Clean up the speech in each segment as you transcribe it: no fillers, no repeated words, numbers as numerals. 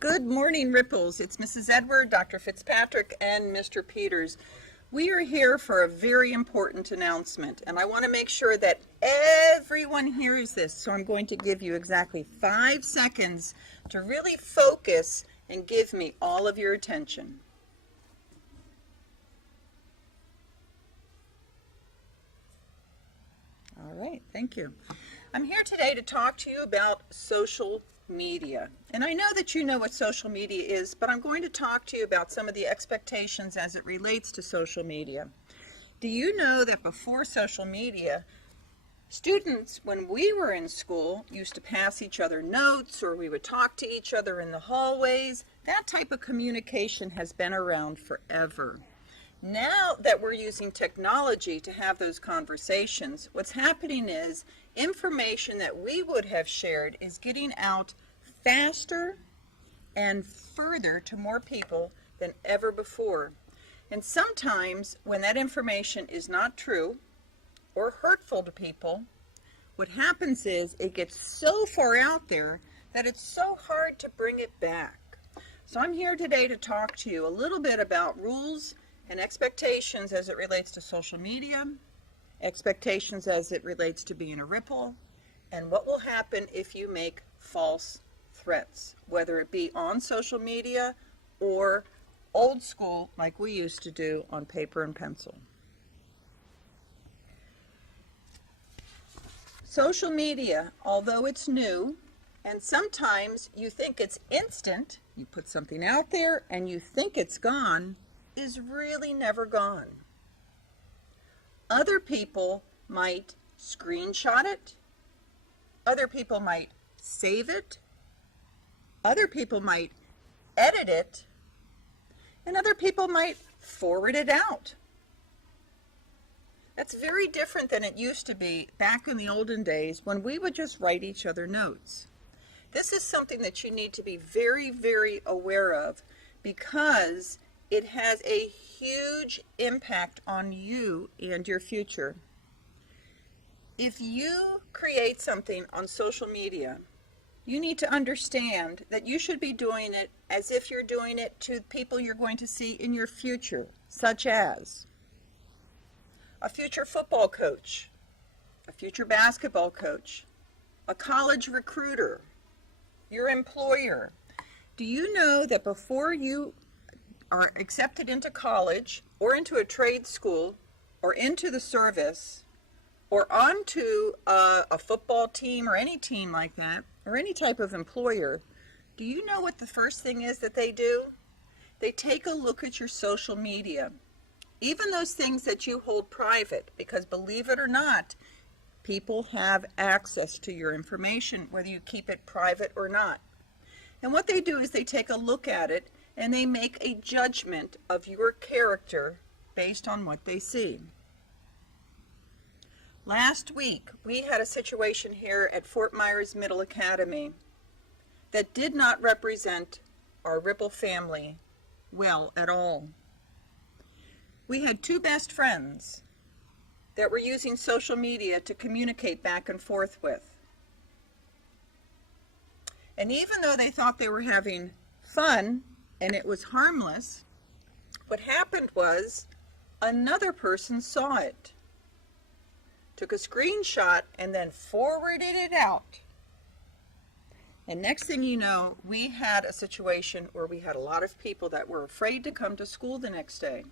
Good morning, Ripples. It's Mrs. Edward, Dr. Fitzpatrick, and Mr. Peters. We are here for a very important announcement, and I want to make sure that everyone hears this, so I'm going to give you exactly 5 seconds to really focus and give me all of your attention. All right, thank you. I'm here today to talk to you about social media. And I know that you know what social media is, but I'm going to talk to you about some of the expectations as it relates to social media. Do you know that before social media, students, when we were in school, used to pass each other notes, or we would talk to each other in the hallways? That type of communication has been around forever. Now that we're using technology to have those conversations, what's happening is information that we would have shared is getting out faster and further to more people than ever before. And sometimes when that information is not true or hurtful to people, what happens is it gets so far out there that it's so hard to bring it back. So I'm here today to talk to you a little bit about rules and expectations as it relates to social media, expectations as it relates to being a ripple, and what will happen if you make false threats, whether it be on social media or old school like we used to do on paper and pencil. Social media, although it's new, and sometimes you think it's instant, you put something out there and you think it's gone, is really never gone. Other people might screenshot it. Other people might save it. Other people might edit it. And other people might forward it out. That's very different than it used to be back in the olden days when we would just write each other notes. This is something that you need to be very, very aware of, because it has a huge impact on you and your future. If you create something on social media, you need to understand that you should be doing it as if you're doing it to people you're going to see in your future, such as a future football coach, a future basketball coach, a college recruiter, your employer. Do you know that before you are accepted into college or into a trade school or into the service or onto a football team or any team like that or any type of employer, do you know what the first thing is that they do? They take a look at your social media, even those things that you hold private, because believe it or not, people have access to your information whether you keep it private or not. And what they do is they take a look at it and they make a judgment of your character based on what they see. Last week, we had a situation here at Fort Myers Middle Academy that did not represent our Ripple family well at all. We had 2 best friends that were using social media to communicate back and forth with. And even though they thought they were having fun, and it was harmless, what happened was another person saw it, took a screenshot, and then forwarded it out. And next thing you know, we had a situation where we had a lot of people that were afraid to come to school the next day.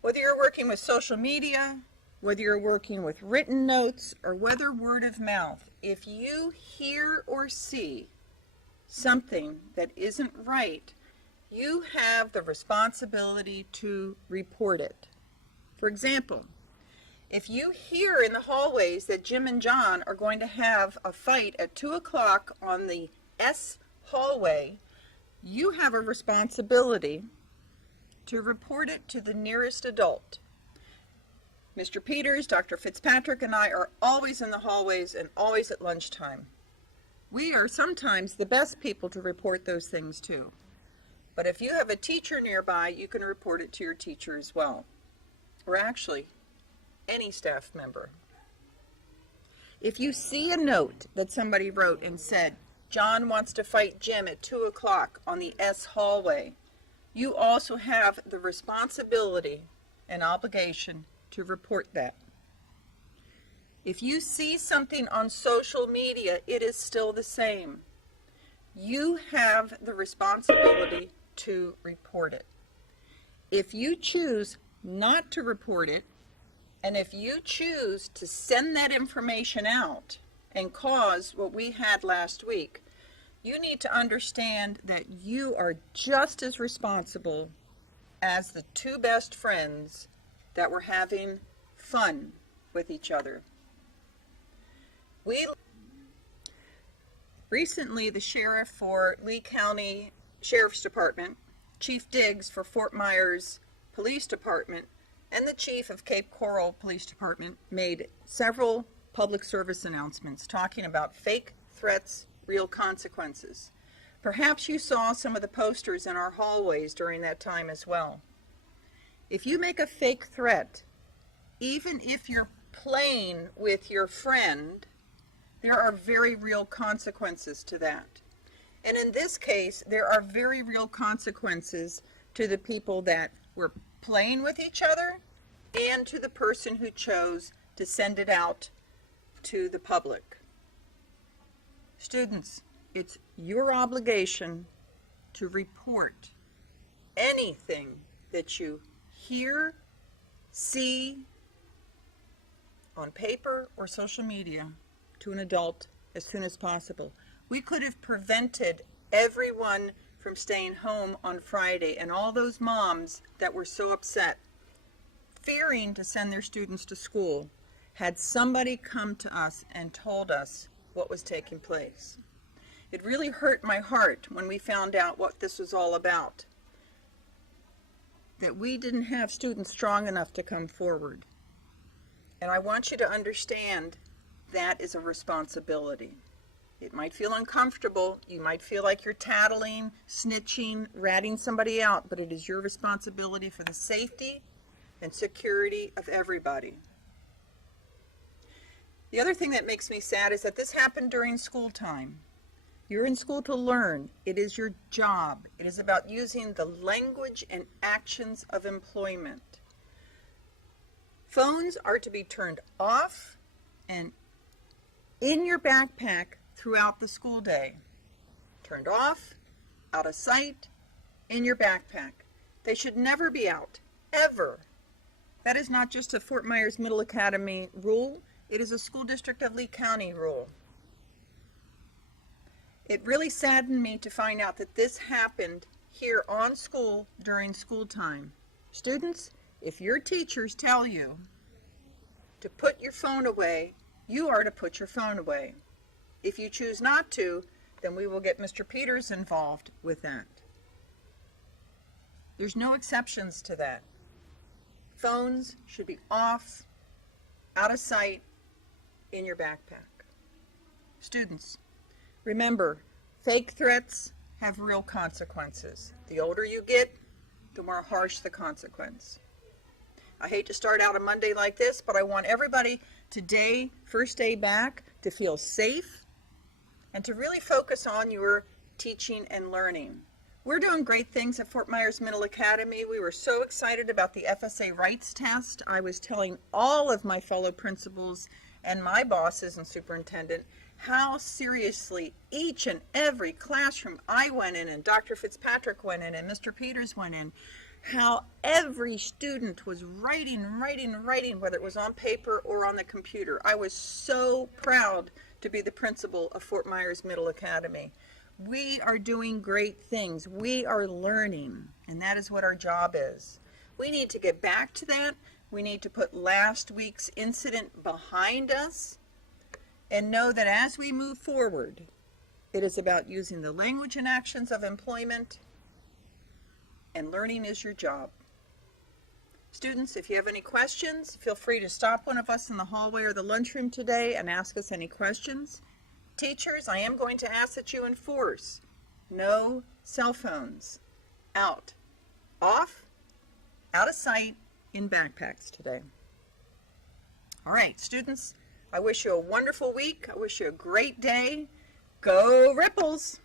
Whether you're working with social media, whether you're working with written notes, or whether word of mouth, if you hear or see something that isn't right, you have the responsibility to report it. For example, if you hear in the hallways that Jim and John are going to have a fight at 2 o'clock on the S hallway, you have a responsibility to report it to the nearest adult. Mr. Peters, Dr. Fitzpatrick, and I are always in the hallways and always at lunchtime. We are sometimes the best people to report those things to. But if you have a teacher nearby, you can report it to your teacher as well. Or actually, any staff member. If you see a note that somebody wrote and said, John wants to fight Jim at 2 o'clock on the S hallway. You also have the responsibility and obligation to report that. If you see something on social media, it is still the same. You have the responsibility to report it. If you choose not to report it, and if you choose to send that information out and cause what we had last week, you need to understand that you are just as responsible as the two best friends that were having fun with each other. Recently, the sheriff for Lee County Sheriff's Department, Chief Diggs for Fort Myers Police Department, and the chief of Cape Coral Police Department made several public service announcements talking about fake threats, real consequences. Perhaps you saw some of the posters in our hallways during that time as well. If you make a fake threat, even if you're playing with your friend, there are very real consequences to that. And in this case, there are very real consequences to the people that were playing with each other and to the person who chose to send it out to the public. Students, it's your obligation to report anything that you hear, see on paper or social media to an adult as soon as possible. We could have prevented everyone from staying home on Friday, and all those moms that were so upset, fearing to send their students to school, had somebody come to us and told us what was taking place. It really hurt my heart when we found out what this was all about, that we didn't have students strong enough to come forward. And I want you to understand that is a responsibility. It might feel uncomfortable. You might feel like you're tattling, snitching, ratting somebody out, but it is your responsibility for the safety and security of everybody. The other thing that makes me sad is that this happened during school time. You're in school to learn. It is your job. It is about using the language and actions of employment. Phones are to be turned off and in your backpack throughout the school day. Turned off, out of sight, in your backpack. They should never be out, ever. That is not just a Fort Myers Middle Academy rule. It is a school district of Lee County rule. It really saddened me to find out that this happened here on school during school time. Students, if your teachers tell you to put your phone away, you are to put your phone away. If you choose not to, then we will get Mr. Peters involved with that. There's no exceptions to that. Phones should be off, out of sight, in your backpack. Students, remember, fake threats have real consequences. The older you get, the more harsh the consequence. I hate to start out a Monday like this, but I want everybody today, first day back, to feel safe and to really focus on your teaching and learning. We're doing great things at Fort Myers Middle Academy. We were so excited about the FSA rights test. I was telling all of my fellow principals and my bosses and superintendent how seriously each and every classroom I went in, and Dr. Fitzpatrick went in, and Mr. Peters went in, how every student was writing, whether it was on paper or on the computer. I was so proud to be the principal of Fort Myers Middle Academy. We are doing great things. We are learning, and that is what our job is. We need to get back to that. We need to put last week's incident behind us and know that as we move forward, it is about using the language and actions of employment, and learning is your job. Students, if you have any questions, feel free to stop one of us in the hallway or the lunchroom today and ask us any questions. Teachers, I am going to ask that you enforce no cell phones. Out. Off, out of sight, in backpacks today. All right, students, I wish you a wonderful week. I wish you a great day. Go Ripples!